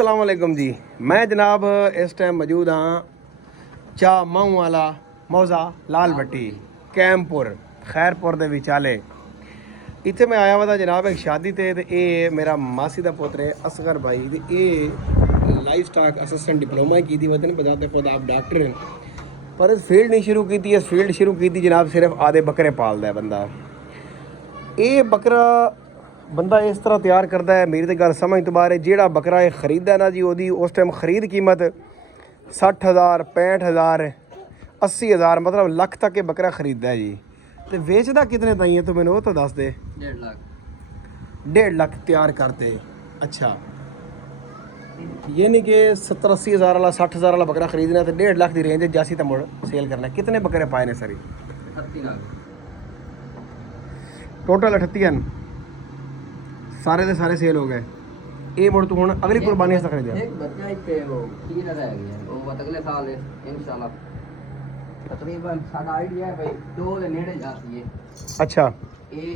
अस्सलामुअलैकुम जी। मैं जनाब इस टाइम मौजूद हाँ चा माऊ वाला मौजा लाल भट्टी कैमपुर खैरपुर दे विचाले। इत्थे मैं आया हुआ था जनाब एक शादी ते ये मेरा मासी का पुत्र है असगर भाई ते ये लाइफ स्टॉक असिस्टेंट डिप्लोमा की थी वतन बताते खुद आप डॉक्टर हैं पर इस फील्ड नहीं शुरू की थी। इस फील्ड शुरू की थी जनाब सिर्फ आधे बकरे पालदा है बंदा। ये बकरा बंदा इस तरह तैयार करता है मेरी तो गल समझ तो बाहर है। जेड़ा बकरा ये खरीदा ना जी ओदी उस टाइम खरीद कीमत 60,000 65,000 80,000 मतलब लख तक के बकरा खरीदा है जी। तो वेचदा कितने ताई है तो मैंने वो तो दस दे। 1.5 लाख तैयार करते। अच्छा यानी कि 70-80,000 वाला 60,000 वाला बकरा खरीदना तो 1.5 लाख की रेंज जासी तो मुड़ सेल करना। कितने बकरे पाए ने सरी? 38 लाख टोटल 38 सारे के सारे सेल हो गए। ये मुड़ तू हुण अगली कुर्बानी से खरीदे एक बच्चा ही पे वो खीर रह गया वो बात अगले साल है इंशाल्लाह तकरीबन साडा आइडिया है भाई 2 ਦੇ ਨੇੜੇ जाती है। अच्छा ये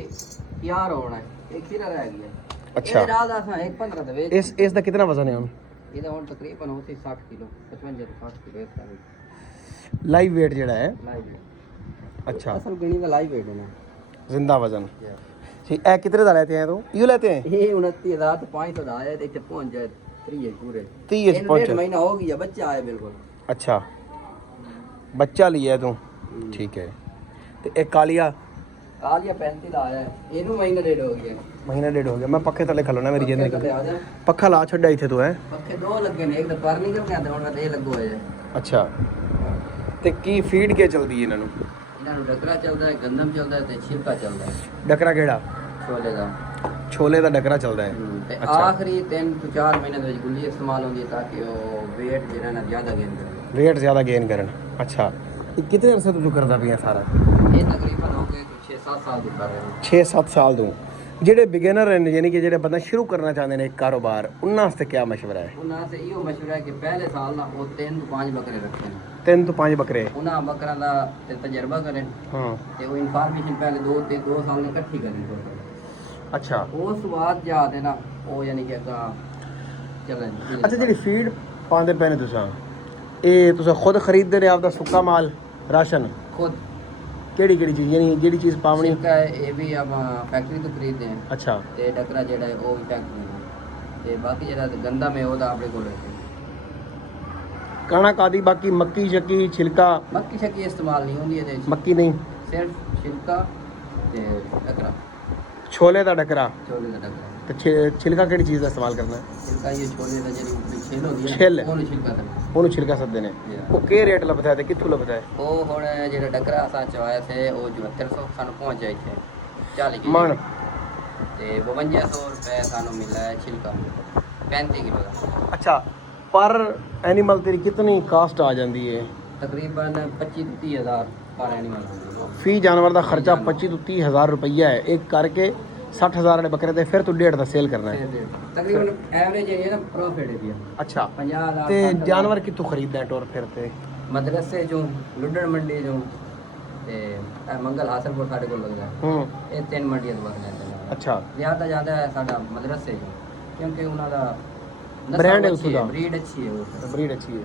तैयार होना है एक खीर रह गया। अच्छा ये रात आसा 1.15 ਦੇ ਵਿੱਚ इस ਦਾ कितना वजन है हुण? ਇਹਦਾ ਹੁਣ ਤਕਰੀਬਨ ਹੋਤੀ 60 ਕਿਲੋ 55 ਤੋਂ 60 ਕਿਲੋ ਇਸ ਤਰ੍ਹਾਂ लाइव वेट जेड़ा है। लाइव अच्छा असल गणी ਦਾ ਲਾਈਵ ਵੇਟ ਹੈ ਨਾ जिंदा वजन ठीक है। कितने का लेते हैं तो यो लेते हैं? ये 29,000 तो 500 ਦਾ ਆਇਆ ਤੇ ਇੱਥੇ ਪਹੁੰਚ ਜਾਏ 30 ਪੂਰੇ 30 पहुंच। महीना हो गया बच्चा आया बिल्कुल। अच्छा बच्चा लिया है तू ठीक है। तो एक कालिया 35 ਦਾ ਆਇਆ ਇਹਨੂੰ ਮਹੀਨਾ ਡੇਢ ਹੋ ਗਿਆ। महीना 1.5 हो गया। मैं पक्के थले खलोना मेरी जेब ਥੱਲੇ ਆ ਜਾ पक्का ला छड़ा इथे तो है। पक्के 2 ਲੱਗੇ ਨੇ ਇੱਕ ਤਾਂ ਪਰ ਨਿਕਲ ਗਿਆ ਤੇ ਹੁਣ ਇਹ ਲੱਗੋ ਹੈ। अच्छा ਤੇ ਕੀ ਫੀਡ ਕੇ ਚਲਦੀ ਹੈ ਇਹਨਾਂ ਨੂੰ? ਇਹਨਾਂ ਨੂੰ ਡਕਰਾ ਚੱਲਦਾ ਹੈ ਗੰਦਮ ਚੱਲਦਾ ਹੈ ਤੇ ਛਿਲਕਾ ਚੱਲਦਾ ਹੈ। ਡਕਰਾ ਕਿਹੜਾ? ਛੋਲੇ ਦਾ ਛੋਲੇ ਦਾ ਡਕਰਾ ਚੱਲਦਾ ਹੈ। ਤੇ ਆਖਰੀ 3 ਤੋਂ 4 ਮਹੀਨੇ ਦੇ ਵਿੱਚ ਗੁੱਲੀ ਇਸਤੇਮਾਲ ਹੁੰਦੀ ਹੈ ਤਾਂ ਕਿ ਉਹ weight ਜਿਹੜਾ ਨਾ ਜ਼ਿਆਦਾ ਗੇਨ ਕਰੇ। वेट ज़्यादा गेन करन। अच्छा ये कितने अरसे तो तू करदा पिया सारा? ਇਹ ਤਕਰੀਬਨ ਹੋ ਗਏ 6-7 ਸਾਲ ਦੀ ਕਰ ਰਹੇ ਹਾਂ। 6-7 साल ਤੋਂ ਜਿਹੜੇ ਬਿਗਿਨਰ ਹਨ ਯਾਨੀ ਕਿ ਜਿਹੜੇ ਬੰਦਾ ਸ਼ੁਰੂ ਕਰਨਾ ਚਾਹੁੰਦੇ ਨੇ ਇੱਕ ਕਾਰੋਬਾਰ ਉਹਨਾਂ ਵਾਸਤੇ ਕੀ ਮਸ਼ਵਰਾ ਹੈ? ਉਹਨਾਂ ਸੇ ਇਹੋ ਮਸ਼ਵਰਾ ਹੈ ਕਿ ਪਹਿਲੇ ਸਾਲ ਨਾ ਉਹ 3 ਤੋਂ 5 ਬੱਕਰੇ ਰੱਖੇ ਨੇ। 3 ਤੋਂ 5 ਬੱਕਰੇ। ਉਹਨਾਂ ਬੱਕਰਾਂ ਦਾ ਤੇ ਤਜਰਬਾ ਕਰਨ ਹਾਂ ਤੇ ਉਹ ਇਨਫੋਰਮੇਸ਼ਨ ਪਹਿਲੇ 2 ਸਾਲ ਨੇ ਇਕੱਠੀ ਕਰਨੀ ਟੋਟਲ। अच्छा ਉਸ ਤੋਂ ਬਾਅਦ ਯਾਦ ਹੈ ਨਾ ਉਹ ਯਾਨੀ ਕਿ ਅੱਗਾ ਚੱਲਣ। अच्छा ਜਿਹੜੀ ਫੀਡ ਪਾਉਂਦੇ ਪਏ ਨੇ ਤੁਸੀਂ ਖੁਦ ਖਰੀਦਦੇ ਨੇ ਆਪਦਾ ਸੁੱਕਾ ਮਾਲ ਰਾਸ਼ਨ? खुद ਕਿਹੜੀ ਕਿਹੜੀ ਚੀਜ਼ ਯਾਨੀ ਜਿਹੜੀ ਚੀਜ਼ ਪਾਵਣੀ? छिलका है ये भी आप फैक्ट्री तो खरीदते हैं अच्छा ते डकरा जेड़ा है वो भी फैक्ट्री है ते बाकी जेड़ा गंदा में वो अपने को रहते कणक आदि बाकी मक्की शक्की छिलका? मक्की शक्की इस्तेमाल नहीं होती है मक्की नहीं सिर्फ छिलका ते डकरा छोले का डकरा छोले का डकरा तो छिलका किहड़ी चीज़ का इस्तेमाल करना है? छिलका ये छोले का जेड़ी ऊपरी छेल होती है ਛਿੱਲ। वो छिलका था ਉਹਨੂੰ ਛਿਲਕਾ ਸੱਦੇ ਨੇ। ਉਹ ਕੀ ਰੇਟ ਲੱਭਦਾ ਹੈ ਤੇ ਕਿੱਥੋਂ ਲੱਭਦਾ ਹੈ? वो हुण जेड़ा डकरा असा चवाया थे वो 7400 सानू पहुंच जाए थे 40 किलो मण ते 5200 रुपए सानू मिला है छिलका 35 किलो का। अच्छा पर एनिमल तेरी कितनी कास्ट आ जाती है? तकरीबन 25 ਤੋਂ 30 हज़ार पर एनिमल फी जानवर का खर्चा 25 ਤੋਂ 30 हज़ार रुपया है। एक करके 60,000 वाले बकरे थे फिर तू 1.5 का सेल करना है। तकरीबन एवरेज है ना प्रॉफिट है भैया। अच्छा 50,000 ते जानवर कितों खरीदना है टोर फिर ते? मदरसे जो लुडन मंडी जो ते मंगल हासलपुर साढ़े को लगता है ये 3 मंडियां द्वारा जाते हैं। अच्छा ज़्यादा ज़्यादा है साढ़ा मदरसे जो क्योंकि उन्होंने ब्रांड है उसका ब्रीड अच्छी है वो ब्रीड अच्छी है।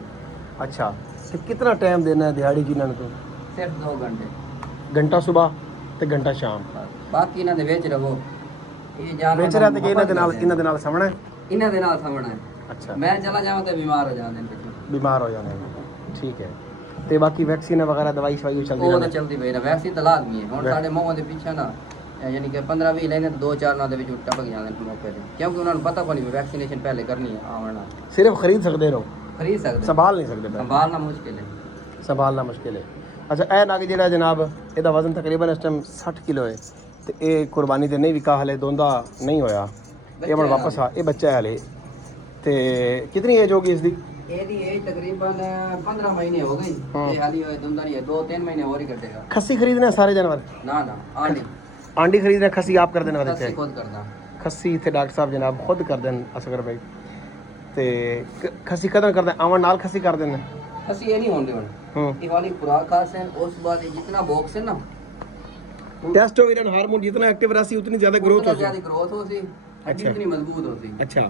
अच्छा तो कितना टाइम देना है दिहाड़ी की इन्होंने तो? सिर्फ 2 घंटे घंटा सुबह ते घंटा शाम। बाकी इन्होंने बेच रहो ये जानवर बेच रहा ते इन्हां दे नाल समझना है? इन्हों के नाल समझना है। अच्छा मैं चला जाऊँ तो बीमार हो जाते हैं बीमार हो जाने हैं। ठीक है ते बाकी वैक्सीन वगैरह दवाई शवाई चलती ਉਹ ਤਾਂ रहती? ਚਲਦੀ ਪਈ ਨਾ ਵੈਕਸੀਨ ਤਾਂ ਲਾਜ਼ਮੀ ਹੈ। ਹੁਣ ਸਾਡੇ ਮੂੰਹਾਂ ਦੇ ਪਿੱਛੇ ਨਾ ਯਾਨੀ ਕਿ 15-20 ਲੈਣੇ ਤਾਂ 2-4 ਨਾਲ ਦੇ ਵਿੱਚ ਟਪਕ ਜਾਂਦੇ ਨੇ ਮੌਕੇ ਤੇ ਕਿਉਂਕਿ ਉਹਨਾਂ ਨੂੰ ਪਤਾ ਕੋਈ ਨਹੀਂ ਵੈਕਸੀਨੇਸ਼ਨ ਪਹਿਲੇ ਕਰਨੀ ਹੈ ਆਵਣਾ सिर्फ खरीद सकते रहो ਖਰੀਦ ਸਕਦੇ संभाल नहीं सकते पहले? ਸੰਭਾਲਣਾ ਮੁਸ਼ਕਿਲ ਹੈ। संभालना मुश्किल है। अच्छा ए नाग ਜਿਹੜਾ जनाब ਇਹਦਾ ਵਜ਼ਨ ਤਕਰੀਬਨ ਇਸ ਟਾਈਮ 60 ਕਿਲੋ ਹੈ ਤੇ ਇਹ ਕੁਰਬਾਨੀ ਤੇ ਨਹੀਂ ਵਿਕਾ ਹਲੇ ਦੋਂਦਾ ਨਹੀਂ ਹੋਇਆ ਇਹ ਹੁਣ ਵਾਪਸ ਆ ਇਹ ਬੱਚਾ ਹੈ ਹਲੇ ਤੇ ਕਿੰਨੀ ਏਜ ਹੋਗੀ ਇਸ ਦੀ? ਇਹਦੀ ਏਜ ਤਕਰੀਬਨ 15 ਮਹੀਨੇ ਹੋ ਗਈ ਇਹ ਹਾਲੀ ਹੋਏ ਦੁੰਦਾ ਨਹੀਂ ਹੈ 2-3 ਮਹੀਨੇ ਹੋਰ ਹੀ ਕੱਟੇਗਾ। खस्सी खरीदना सारे जानवर? ਨਾ ਨਾ ਆਂਡੀ आंडी खरीदना खस्सी आप कर देना ਅਸੀਂ ਖੁਦ ਕਰਦਾ खस्सी इतने डॉक्टर साहब जनाब खुद कर देन असगर भाई ते खस्सी कदर करते आवन नाल खस्सी कर देना? ਅਸੀਂ ਇਹ ਨਹੀਂ ਹੁੰਦੇ ਹੁਣ ਇਹ ਵਾਲੀ खुराक खास है ਉਸ ਬਾਅਦ जितना बॉक्स है ना टेस्टोस्टेरोन हार्मोन जितना एक्टिव रहती उतनी ज्यादा ग्रोथ होती है। ज्यादा ग्रोथ होती हड्डी अच्छा। इतनी मजबूत होती। अच्छा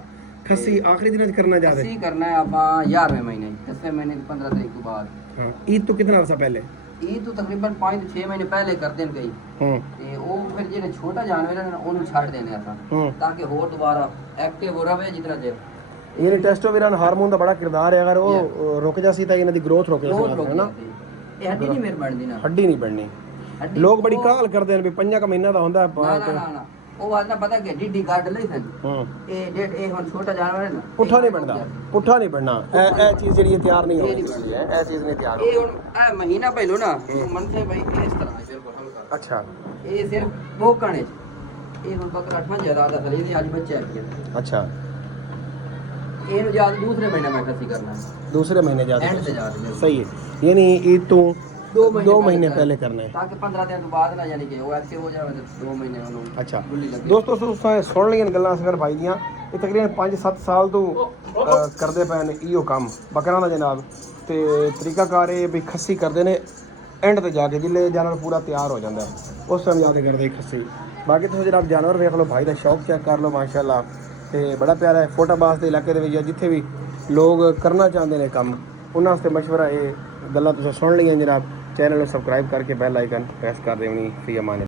ਖੱਸੀ ਆਖਰੀ ਦਿਨਾਂ 'ਚ ਕਰਨਾ ਚਾਹਦੇ ਅਸੀਂ ਕਰਨਾ ਹੈ ਆਪਾਂ 11ਵੇਂ ਮਹੀਨੇ 10ਵੇਂ ਮਹੀਨੇ ਦੀ 15 ਤਰੀਕ ਤੋਂ ਬਾਅਦ ਹਾਂ ਈਦ ਤੋਂ ਕਿੰਨਾ ਅਰਸਾ ਪਹਿਲੇ ਇਹ ਤੋਂ ਤਕਰੀਬਨ 5 ਤੋਂ 6 ਮਹੀਨੇ ਪਹਿਲੇ ਕਰਦੇ ਨੇ ਕਈ ਹੂੰ ਤੇ ਉਹ ਫਿਰ ਜਿਹੜੇ ਛੋਟਾ ਜਾਨਵਰ ਹੈ ਨਾ ਉਹਨੂੰ ਛੱਡ ਦੇਣੇ ਆਪਾਂ ਹੂੰ ਤਾਂ ਕਿ ਹੋਰ ਦੁਬਾਰਾ ਐਕਟਿਵ ਹੋ ਰਵੇ ਜਿਤਨਾ ਚਿਰ ਇਹ ਟੈਸਟੋਸਟੇਰੋਨ ਹਾਰਮੋਨ ਦਾ ਬੜਾ ਕਿਰਦਾਰ ਹੈ, ਅਗਰ ਉਹ ਰੁਕ ਜਾਸੀ ਤਾਂ ਇਹਨਾਂ ਦੀ ਗਰੋਥ ਰੁਕ ਜਾਸੀ ਹੈ ਨਾ, ਇਹ ਹੱਡੀ ਨਹੀਂ ਮੇਰ ਬਣਦੀ ਨਾ ਹੱਡੀ ਨਹੀਂ ਬਣਨੀ। ਹੱਡੀ ਲੋਕ ਬੜੀ ਕਾਹਲ ਕਰਦੇ ਨੇ ਵੀ 5 ਮਹੀਨਾ ਦਾ ਹੁੰਦਾ ਨਾ ਨਾ ਨਾ ਨਾ ਉਹ ਆਦਨਾ ਪਤਾ ਕਿ ਢਿੱਡੀ ਕੱਢ ਲਈ ਸਨ ਹੂੰ ਇਹ ਹੁਣ ਛੋਟਾ ਜਾਨਵਰ ਹੈ ਨਾ ਪੁੱਠਾ ਨਹੀਂ ਬਣਦਾ, ਪੁੱਠਾ ਨਹੀਂ ਬਣਨਾ। ਇਹ ਚੀਜ਼ ਜਿਹੜੀ ਹੈ ਤਿਆਰ ਨਹੀਂ ਹੋਣੀ ਚਾਹੀਦੀ ਹੈ, ਇਹ ਚੀਜ਼ ਨਹੀਂ ਤਿਆਰ ਇਹ ਹੁਣ ਇਹ ਮਹੀਨਾ ਪਹਿਲੋਂ ਨਾ ਮੰਨਦੇ ਭਾਈ ਇਸ ਤਰ੍ਹਾਂ ਦੇ ਬਿਲਕੁਲ ਹਲਕਾ ਅੱਛਾ ਇਹ ਸਿਰਫ ਭੋਕਣੇ ਇਹ ਹੁਣ ਬੱਕਰਾ 5000 ਦਾ ਥਲੀ ਦੀ ਅੱਜ ਬੱਚਾ ਹੈ ਅੱਛਾ ਇਹਨੂੰ ਯਾਦ ਦੂਸਰੇ ਮਹੀਨੇ ਮੈਂ ਖੱਸੀ ਕਰਨਾ ਹੈ दूसरे महीने ਐਂਡ जाते ਤੇ ਜਾ ਰਹੇ सही है, यानी ईद तो 2 महीने पहले करना है। ਤਾਂ ਕਿ 15 ਦਿਨ ਤੋਂ ਬਾਅਦ ਨਾ ਯਾਨੀ ਕਿ ਉਹ ਐਕਟਿਵ ਹੋ ਜਾਵੇ ਤੇ 2 ਮਹੀਨੇ ਉਹਨੂੰ ਅੱਛਾ ਗੁੱਲੀ ਲੱਗੇ ਦੋਸਤੋ ਤੁਸੀਂ ਸੁਣ ਲਈਆਂ ਗੱਲਾਂ ਅਸਗਰ ਭਾਈ ਦੀਆਂ, ਇਹ ਤਕਰੀਬਨ 5-7 ਸਾਲ ਤੋਂ ਕਰਦੇ ਪਏ ਨੇ ਇਹੋ ਕੰਮ ਬੱਕਰਾਂ ਦਾ ਜਨਾਬ। ਤੇ ਤਰੀਕਾਕਾਰ ਇਹ ਵੀ ਖੱਸੀ ਕਰਦੇ ਨੇ ਐਂਡ ਤੇ ਜਾ ਕੇ ਜਿੱਲੇ ਜਾਨਵਰ ਪੂਰਾ ਤਿਆਰ ਹੋ ਜਾਂਦਾ ਹੈ ਉਸ ਟਾਈਮ ਜਾ ਕੇ ਕਰਦੇ ਖੱਸੀ। ਬਾਕੀ ਤੁਸੀਂ ਜਨਾਬ ਜਾਨਵਰ ਵੇਖ ਲਓ, ਭਾਈ ਦਾ ਸ਼ੌਕ ਚੈੱਕ ਕਰ ਲਓ ਮਾਸ਼ਾਅੱਲਾ, ਤੇ ਬੜਾ ਪਿਆਰਾ ਹੈ। ਫੋਟਾਬਾਸ ਦੇ ਇਲਾਕੇ ਦੇ ਵਿੱਚ ਜਾਂ ਜਿੱਥੇ ਵੀ ਲੋਕ ਕਰਨਾ ਚਾਹੁੰਦੇ ਨੇ ਕੰਮ ਉਹਨਾਂ ਵਾਸਤੇ ਮਸ਼ਵਰਾ ਇਹ ਗੱਲਾਂ ਤੁਸੀਂ ਸੁਣ ਲਈਆਂ ਜਨਾਬ। ਚੈਨਲ ਨੂੰ ਸਬਸਕ੍ਰਾਈਬ ਕਰਕੇ ਬੈਲ ਆਈਕਨ ਪ੍ਰੈਸ ਕਰ ਦੇਣੀ। ਫੀ ਅਮਾਨ।